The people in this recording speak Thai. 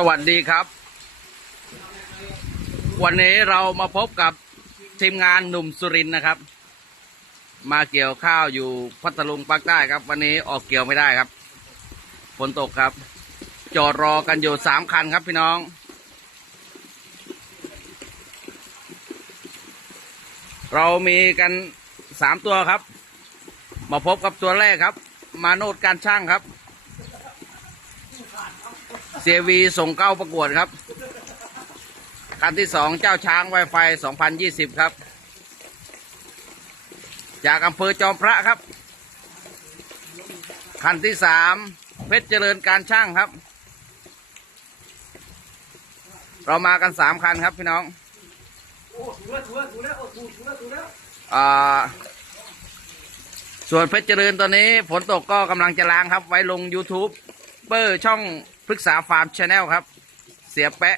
สวัสดีครับ วันนี้เรามาพบกับทีมงานหนุ่มสุรินนะครับ มาเกี่ยวข้าวอยู่พัทลุงภาคใต้ครับ วันนี้ออกเกี่ยวไม่ได้ครับฝนตกครับ จอดรอกันอยู่สามคันครับพี่น้อง เรามีกันสามตัวครับ มาพบกับตัวแรกครับ มาโนดการช่างครับ เซวีส่งเข้าประกวดครับ คันที่สองเจ้าช้างไวไฟ 2020 ครับ จากอำเภอจอมพระครับ คันที่สามเพชรเจริญการช่างครับ เรามากันสามคันครับพี่น้องอส่วนเพชรเจริญตอนนี้ฝนตกก็กำลังจะล้างครับ ไว้ลง YouTube เบอร์ช่อง พฤกษาฟาร์มชาแนลครับ เสียแปะ